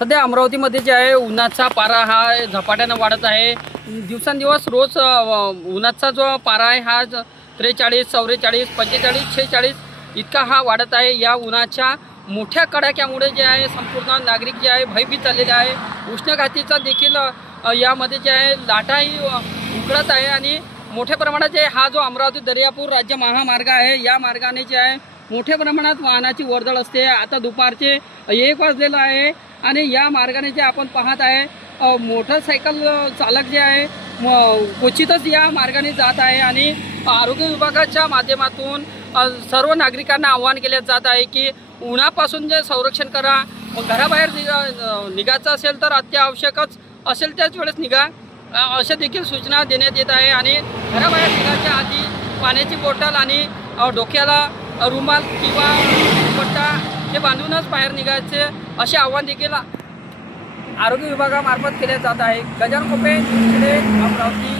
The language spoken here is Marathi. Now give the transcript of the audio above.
सध्या अमरावतीमध्ये जे आहे उन्हाचा पारा हा झपाट्यानं वाढत आहे. दिवसेंदिवस रोज उन्हाचा जो पारा आहे हा 43, 44, 45, 46 इतका हा वाढत आहे. या उन्हाच्या मोठ्या कडाक्यामुळे जे आहे संपूर्ण नागरिक जे आहे भयभीत झालेले आहे. उष्णघातीचा देखील यामध्ये जे आहे लाटाही उकळत आहे आणि मोठ्या प्रमाणात जे हा जो अमरावती दर्यापूर राज्य महामार्ग आहे या मार्गाने जे आहे मोठ्या प्रमाणात वाहनाची वर्दळ असते. आता दुपारचे 1 वाजलेलं आहे आणि या मार्गाने जे आपण पाहत आहे मोटरसायकल चालक जे आहे क्वचितच या मार्गाने जात आहे आणि आरोग्य विभागाच्या माध्यमातून सर्व नागरिकांना आवाहन केले जात आहे की उन्हापासून जे संरक्षण करा. घराबाहेर निघायचं असेल तर अत्यावश्यकच असेल त्याच वेळेस निघा अशा देखील सूचना देण्यात येत आहे. आणि घराबाहेर निघायच्या आधी पाण्याची बॉटल आणि डोक्याला रुमाल किंवा पट्टा हे बांधूनच बाहेर निघायचे असे आवाहन देखील आरोग्य विभागामार्फत केले जात आहे. गजानन कोपे, अमरावती.